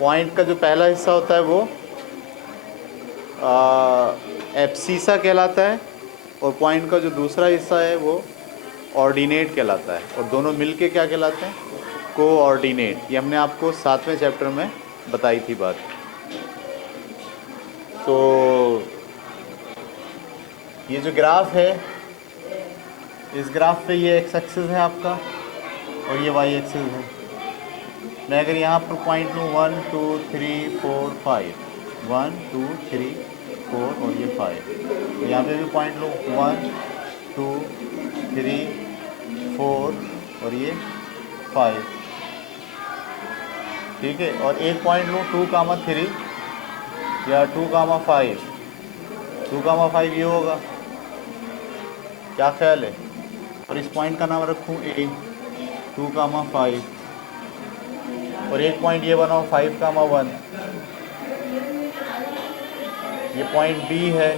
Point का जो पहला हिस्सा होता है वो एब्सिसा कहलाता है, और पॉइंट का जो दूसरा हिस्सा है वो ऑर्डिनेट कहलाता है, और दोनों मिलके क्या कहलाते हैं? कोऑर्डिनेट। ये हमने आपको 7वें चैप्टर में बताई थी बात। तो ये जो ग्राफ है, इस ग्राफ पे ये एक्स एक्सिस है आपका और ये वाई एक्सिस है। मैं अगर यहाँ पर पॉइंट लूँ 1 2 3 4 5, 1 2 3 4 और ये 5, तो यहाँ पे भी पॉइंट लूँ 1 2 3 4 और ये 5, ठीक है। और एक पॉइंट लूँ 2,3 या 2,5, 2,5 ये होगा, क्या ख्याल है? और इस पॉइंट का नाम रखूँ ए, 2,5, और एक पॉइंट ये बनाओ 5,1, ये पॉइंट बी है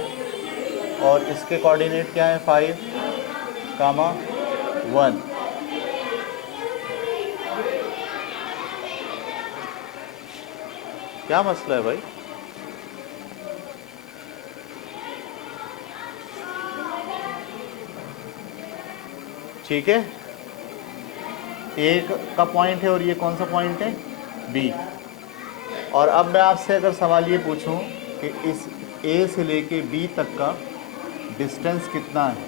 और इसके कोऑर्डिनेट क्या है? 5,1। क्या मसला है भाई? ठीक है, एक का पॉइंट है और ये कौन सा पॉइंट है? बी। और अब मैं आपसे अगर सवाल ये पूछूं कि इस ए से लेके बी तक का डिस्टेंस कितना है,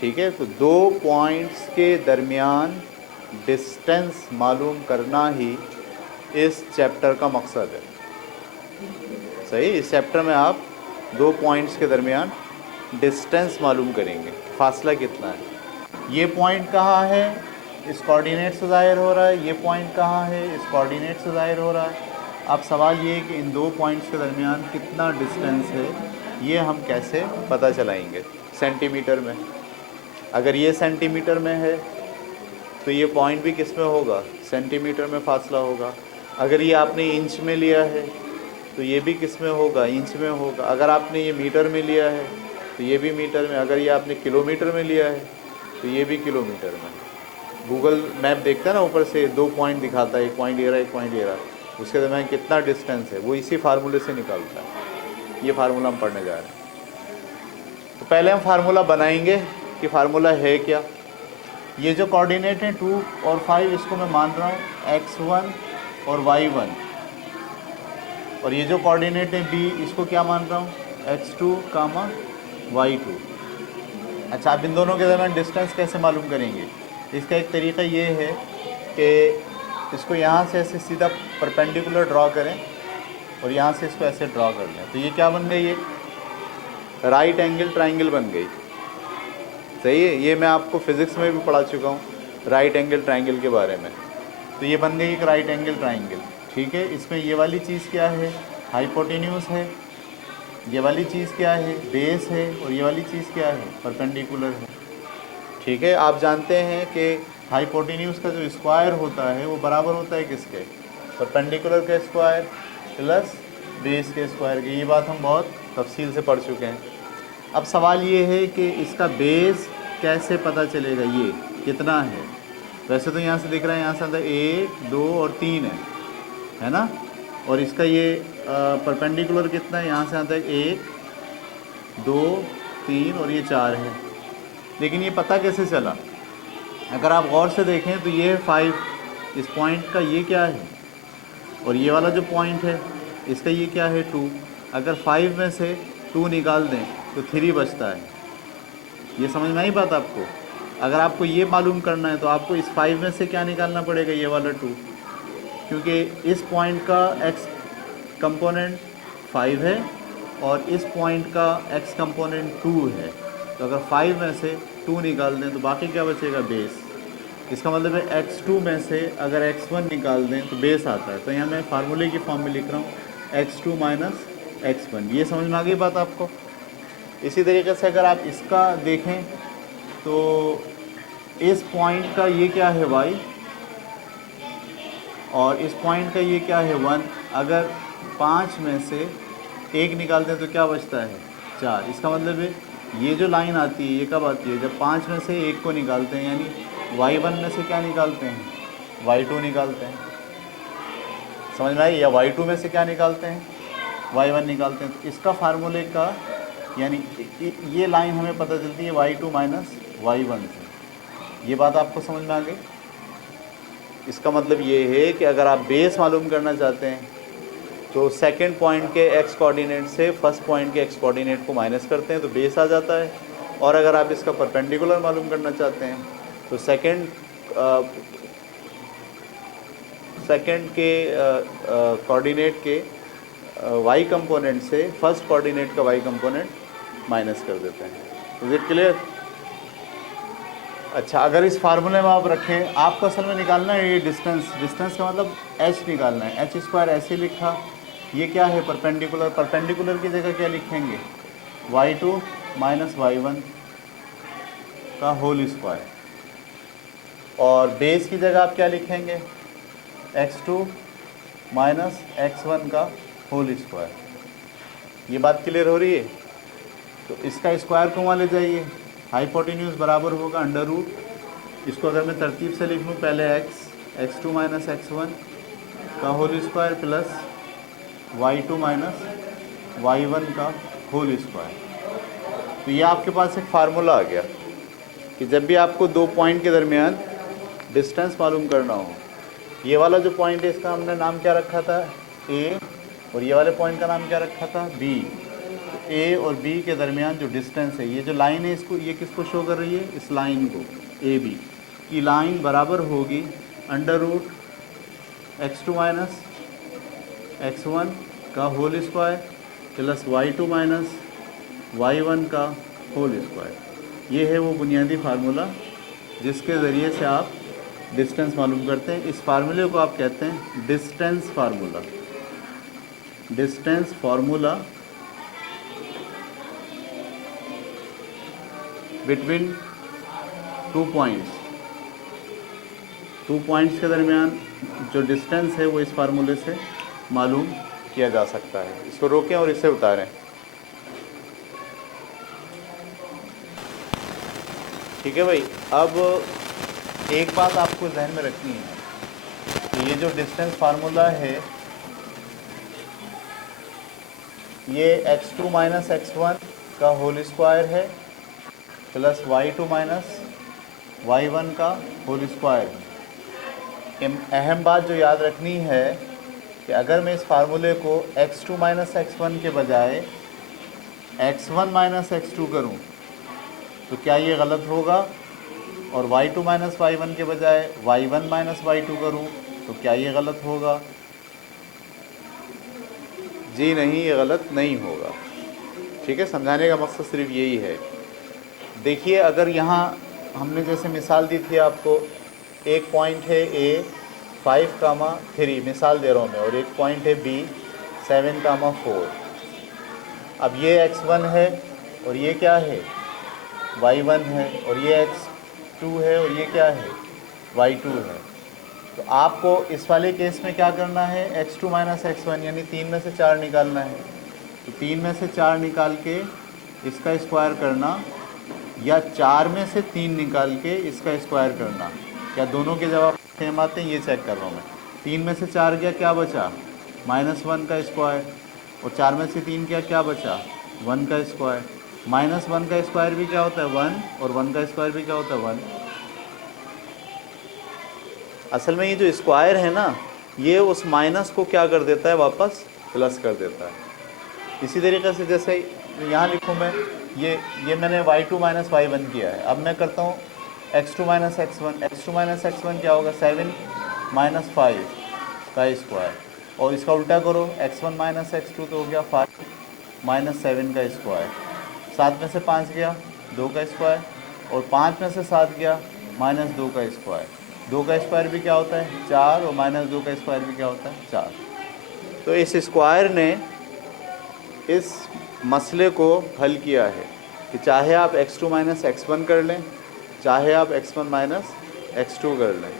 ठीक है, तो दो पॉइंट्स के दरमियान डिस्टेंस मालूम करना ही इस चैप्टर का मकसद है। सही, इस चैप्टर में आप दो पॉइंट्स के दरमियान डिस्टेंस मालूम करेंगे, फासला कितना है। ये पॉइंट कहाँ है? इस कोऑर्डिनेट से ज़ाहिर हो रहा है। ये पॉइंट कहाँ है? इस कोऑर्डिनेट से ज़ाहिर हो रहा है। अब सवाल ये है कि इन दो पॉइंट्स के दरमियान कितना डिस्टेंस है, ये हम कैसे पता चलाएंगे? सेंटीमीटर में। अगर ये सेंटीमीटर में है तो ये पॉइंट भी किस में होगा? सेंटीमीटर में फासला होगा। अगर ये आपने इंच में लिया है तो ये भी किस में होगा? इंच में होगा। अगर आपने ये मीटर में लिया है तो ये भी मीटर में। अगर ये आपने किलोमीटर में लिया है तो ये भी किलोमीटर में। गूगल मैप देखता है ना, ऊपर से दो पॉइंट दिखाता है, एक पॉइंट ये रहा, एक पॉइंट ये रहा, उसके दरमियान कितना डिस्टेंस है वो इसी फार्मूले से निकालता है। ये फार्मूला हम पढ़ने जा रहे हैं। तो पहले हम फार्मूला बनाएंगे कि फार्मूला है क्या। ये जो कोऑर्डिनेट हैं 2 और 5, इसको मैं मान रहा हूँ x1 और y1, और ये जो कोऑर्डिनेट है b, इसको क्या मान रहा हूँ? x2, y2। अच्छा, आप इन दोनों के दरमियान डिस्टेंस कैसे मालूम करेंगे? इसका एक तरीका ये है कि इसको यहाँ से ऐसे सीधा परपेंडिकुलर ड्रॉ करें और यहाँ से इसको ऐसे ड्रॉ कर लें, तो ये क्या बन गई? ये राइट एंगल ट्राइंगल बन गई। सही है, ये मैं आपको फिज़िक्स में भी पढ़ा चुका हूँ राइट एंगल ट्राइंगल के बारे में। तो ये बन गई एक राइट एंगल ट्राइंगल, ठीक है। इसमें ये वाली चीज़ क्या है? हाइपोटेन्यूस है। ये वाली चीज़ क्या है? बेस है। और ये वाली चीज़ क्या है? परपेंडिकुलर है, ठीक है। आप जानते हैं कि हाइपोटेन्यूस का जो स्क्वायर होता है वो बराबर होता है किसके? परपेंडिकुलर के स्क्वायर प्लस बेस के स्क्वायर के। ये बात हम बहुत तफसील से पढ़ चुके हैं। अब सवाल ये है कि इसका बेस कैसे पता चलेगा, ये कितना है? वैसे तो यहाँ से दिख रहा है, यहाँ से अंदर 1 2 और 3 है ना। और इसका ये परपेंडिकुलर कितना है? यहाँ से आता है 1 2 3 और ये 4 है। लेकिन ये पता कैसे चला? अगर आप गौर से देखें तो ये है 5, इस पॉइंट का ये क्या है? और ये वाला जो पॉइंट है इसका ये क्या है? 2। अगर 5 में से 2 निकाल दें तो 3 बचता है। ये समझ में आई बात आपको? अगर आपको ये मालूम करना है तो आपको इस 5 में से क्या निकालना पड़ेगा? ये वाला 2, क्योंकि इस पॉइंट का x कंपोनेंट 5 है और इस पॉइंट का x कंपोनेंट 2 है। तो अगर 5 में से 2 निकाल दें तो बाकी क्या बचेगा? बेस। इसका मतलब है x2 में से अगर x1 निकाल दें तो बेस आता है। तो यहाँ मैं फार्मूले की फॉर्म में लिख रहा हूँ x2 माइनस x1। ये समझ में आ गई बात आपको? इसी तरीके से अगर आप इसका देखें तो इस पॉइंट का ये क्या है? y, और इस पॉइंट का ये क्या है? 1। अगर 5 में से 1 निकाल दें तो क्या बचता है? 4। इसका मतलब है ये जो लाइन आती है ये कब आती है? जब 5 में से 1 को निकालते हैं, यानी y1 में से क्या निकालते हैं? y2 निकालते हैं। समझ में आई? या y2 में से क्या निकालते हैं, y1 निकालते हैं। तो इसका फार्मूले का यानी ये लाइन हमें पता चलती है y2 माइनस y1 से। ये बात आपको समझ में आ गई? इसका मतलब ये है कि अगर आप बेस मालूम करना चाहते हैं तो सेकंड पॉइंट के x कोऑर्डिनेट से फर्स्ट पॉइंट के x कोऑर्डिनेट को माइनस करते हैं तो बेस आ जाता है। और अगर आप इसका परपेंडिकुलर मालूम करना चाहते हैं तो सेकंड के कोऑर्डिनेट के y कंपोनेंट से फर्स्ट कोऑर्डिनेट का y कंपोनेंट माइनस कर देते हैं। Is it clear? अच्छा, अगर इस फार्मूले में आप रखें, आपको असल में निकालना है ये डिस्टेंस का मतलब h निकालना है। h स्क्वायर ऐसे लिखा, ये क्या है परपेंडिकुलर की जगह क्या लिखेंगे, y2 माइनस y1 का होल स्क्वायर। और बेस की जगह आप क्या लिखेंगे, x2 माइनस x1 का होल स्क्वायर। ये बात क्लियर हो रही है? तो इसका स्क्वायर को वहाँ ले जाइए, हाइपोटेन्यूज बराबर होगा अंडर रूट, इसको अगर मैं तरतीब से लिख लूँ, पहले x2 माइनस x1 का whole square plus y2 minus y1 का होल स्क्वायर। तो ये आपके पास एक फार्मूला आ गया कि जब भी आपको दो पॉइंट के दरमियान डिस्टेंस मालूम करना हो, ये वाला जो पॉइंट है इसका हमने नाम क्या रखा था, A, और ये वाले पॉइंट का नाम क्या रखा था, B। A और B के दरमियान जो डिस्टेंस है, ये जो लाइन है इसको, ये किसको शो कर रही है, इस लाइन को, AB की लाइन बराबर होगी under root x2 minus x1 का whole square plus y2 minus y1 का होल स्क्वायर। ये है वो बुनियादी फार्मूला जिसके ज़रिए से आप डिस्टेंस मालूम करते हैं। इस फार्मूले को आप कहते हैं distance formula. Distance formula between two points के दरमियान जो डिस्टेंस है वो इस फार्मूले से मालूम किया जा सकता है। इसको रोकें और इसे उतारें। ठीक है भाई। अब एक बात आपको जहन में रखनी है कि ये जो डिस्टेंस फार्मूला है ये x2 माइनस x1 का होल स्क्वायर है प्लस y2 माइनस y1 का होल स्क्वायर। अहम बात जो याद रखनी है कि अगर मैं इस फार्मूले को x2 माइनस x1 के बजाय x1 माइनस x2 करूं तो क्या ये गलत होगा, और y2 माइनस y1 के बजाय y1 माइनस y2 करूं तो क्या ये गलत होगा? जी नहीं, ये गलत नहीं होगा। ठीक है, समझाने का मकसद सिर्फ यही है। देखिए, अगर यहाँ हमने जैसे मिसाल दी थी आपको, एक पॉइंट है A 5,3 मिसाल दे रहा हूँ मैं, और एक पॉइंट है B 7,4। अब ये x1 है और ये क्या है, y1 है, और ये x2 है और ये क्या है, y2 है। तो आपको इस वाले केस में क्या करना है, x2 माइनस x1 यानी 3 में से 4 निकालना है। तो 3 में से 4 निकाल के इसका स्क्वायर करना, या 4 में से 3 निकाल के इसका स्क्वायर करना। क्या दोनों के जवाब सेम आते हैं, ये चेक कर रहा हूँ मैं। 3 में से 4 गया, क्या बचा, -1 का स्क्वायर, और 4 में से 3 गया, क्या बचा, 1 का स्क्वायर। -1 का स्क्वायर भी क्या होता है, 1, और 1 का स्क्वायर भी क्या होता है, 1। असल में ये जो स्क्वायर है ना, ये उस माइनस को क्या कर देता है, वापस प्लस कर देता है। इसी तरीके से जैसे यहाँ लिखूँ मैं, ये मैंने y2 माइनस y1 किया है। अब मैं करता हूँ x2 minus x1। x2 minus x1 क्या होगा, 7 माइनस 5 का स्क्वायर, और इसका उल्टा करो, x1 माइनस x2 तो हो गया 5 माइनस 7 का स्क्वायर। 7 में से 5 गया, 2 का स्क्वायर, और 5 में से 7 गया, -2 का स्क्वायर। 2 का स्क्वायर भी क्या होता है, 4, और -2 का स्क्वायर भी क्या होता है, 4। तो इस स्क्वायर ने इस मसले को हल किया है कि चाहे आप x2 माइनस x1 कर लें, चाहे आप x1 माइनस x2 कर लें।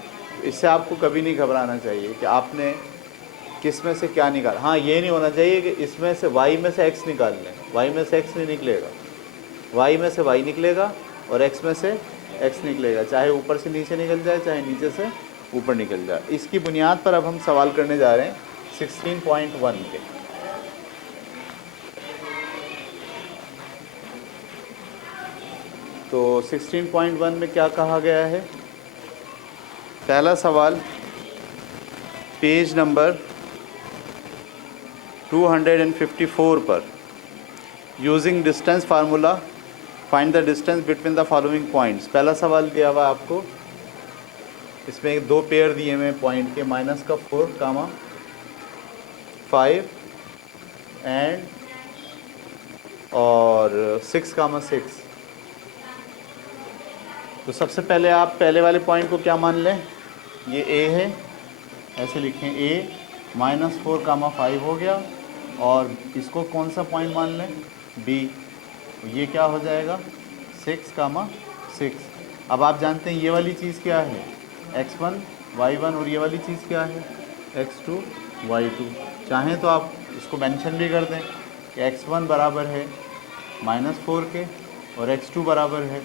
इससे आपको कभी नहीं घबराना चाहिए कि आपने किस में से क्या निकाल। हाँ, ये नहीं होना चाहिए कि इसमें से y में से x निकाल लें, y में से x नहीं निकलेगा, y में से y निकलेगा और x में से x निकलेगा, चाहे ऊपर से नीचे निकल जाए, चाहे नीचे से ऊपर निकल जाए। इसकी बुनियाद पर अब हम सवाल करने जा रहे हैं 16.1 के। तो 16.1 में क्या कहा गया है? पहला सवाल पेज नंबर 254 पर, using distance formula find the distance between the following points. पहला सवाल दिया हुआ आपको, इसमें दो पेयर दिए हुए पॉइंट के, -4, 5 एंड और 6, 6। तो सबसे पहले आप पहले वाले पॉइंट को क्या मान लें? ये ए है, ऐसे लिखें ए, -4, 5 हो गया, और इसको कौन सा पॉइंट मान लें? बी। ये क्या हो जाएगा? 6, 6। अब आप जानते हैं ये वाली चीज़ क्या है? x1, y1, और ये वाली चीज़ क्या है? x2, y2। चाहें तो आप इसको मेंशन भी कर दें कि x1 बराबर है -4 के और x2 बराबर है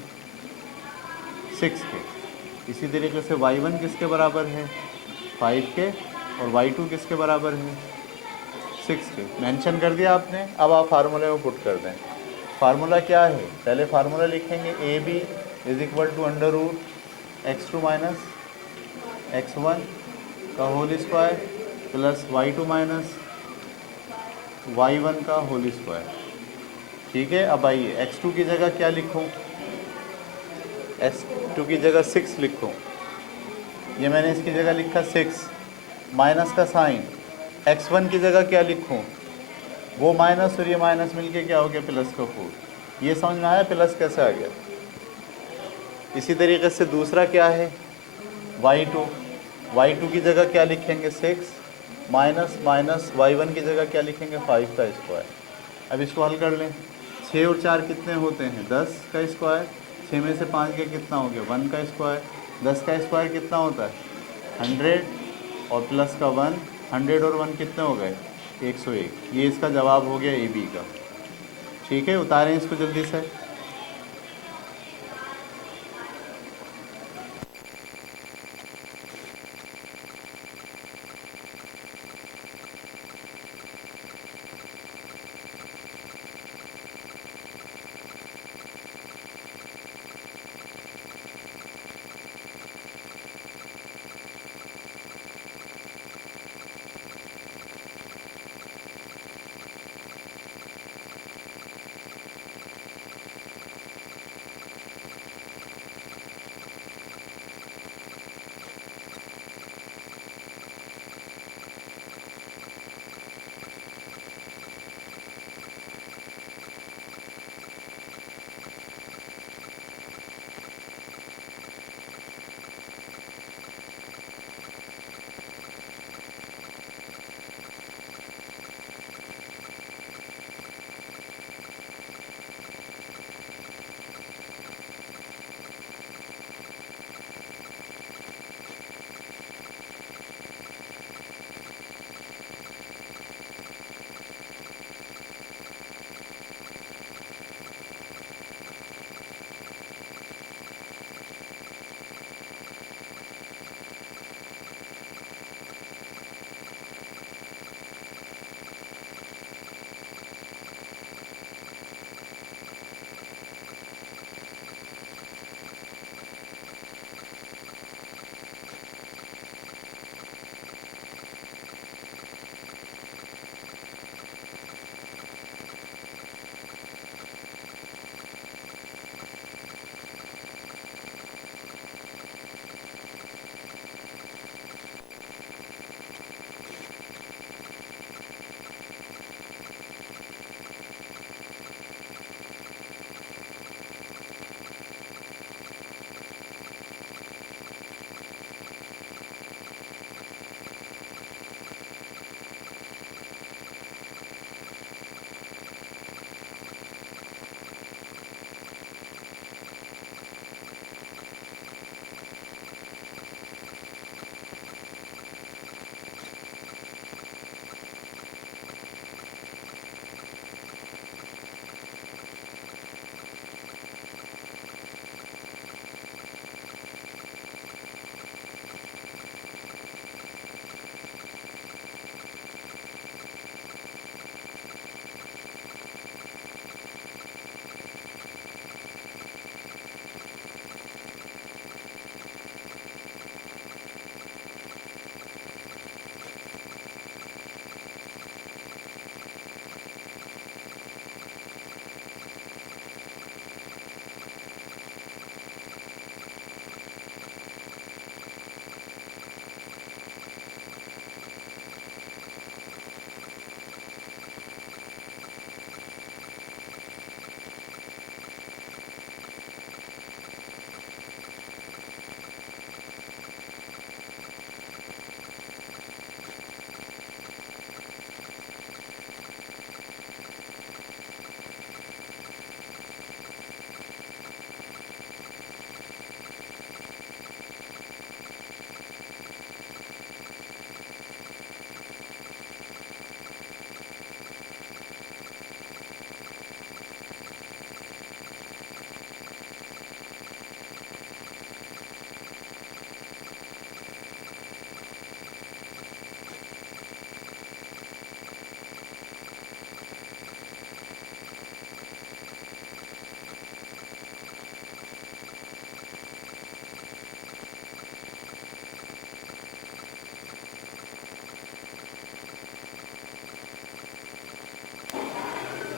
6 के। इसी तरीके से y1 किसके बराबर है? 5 के, और y2 किसके बराबर है? 6 के। मेंशन कर दिया आपने। अब आप फार्मूले में पुट कर दें। फार्मूला क्या है? पहले फार्मूला लिखेंगे A B is equal to √x2 minus x1 का whole square plus y2 minus y1 का होल स्क्वायर। ठीक है। अब आइए x2 की जगह क्या लिखूं? x2 की जगह 6 लिखूं। ये मैंने इसकी जगह लिखा 6, माइनस का साइन। x1 की जगह क्या लिखूं? वो माइनस और ये माइनस मिलके क्या हो गया? प्लस का 4। ये समझ में आया प्लस कैसे आ गया? इसी तरीके से दूसरा क्या है? y2 की जगह क्या लिखेंगे? 6 माइनस y1 की जगह क्या लिखेंगे? 5 का स्क्वायर। अब इसको हल कर लें। 6 और 4 कितने होते हैं? 10 का स्क्वायर। 6 में से 5 के कितना हो गया? 1 का स्क्वायर। 10 का स्क्वायर कितना होता है? 100, और प्लस का 1, 100 और 1 कितने हो गए? 101। ये इसका जवाब हो गया ए बी का। ठीक है, उतारें इसको जल्दी से।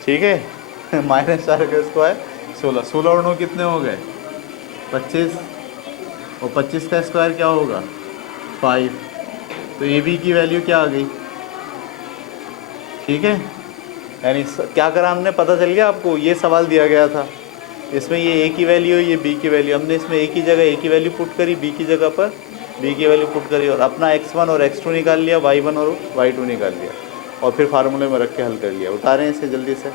ठीक है। -4 का स्क्वायर 16, 16 और 9 कितने हो गए 25, और 25 का स्क्वायर क्या होगा 5। तो ए बी की वैल्यू क्या आ गई, ठीक है। यानी क्या करा हमने, पता चल गया आपको, ये सवाल दिया गया था, इसमें ये ए की वैल्यू ये बी की वैल्यू, हमने इसमें ए की जगह ए की वैल्यू पुट करी, बी की जगह पर बी की वैल्यू पुट करी, और अपना x1 और x2 निकाल लिया, y1 और y2 निकाल लिया, और फिर फार्मूले में रख के हल कर लिया। उतारें इसे जल्दी से।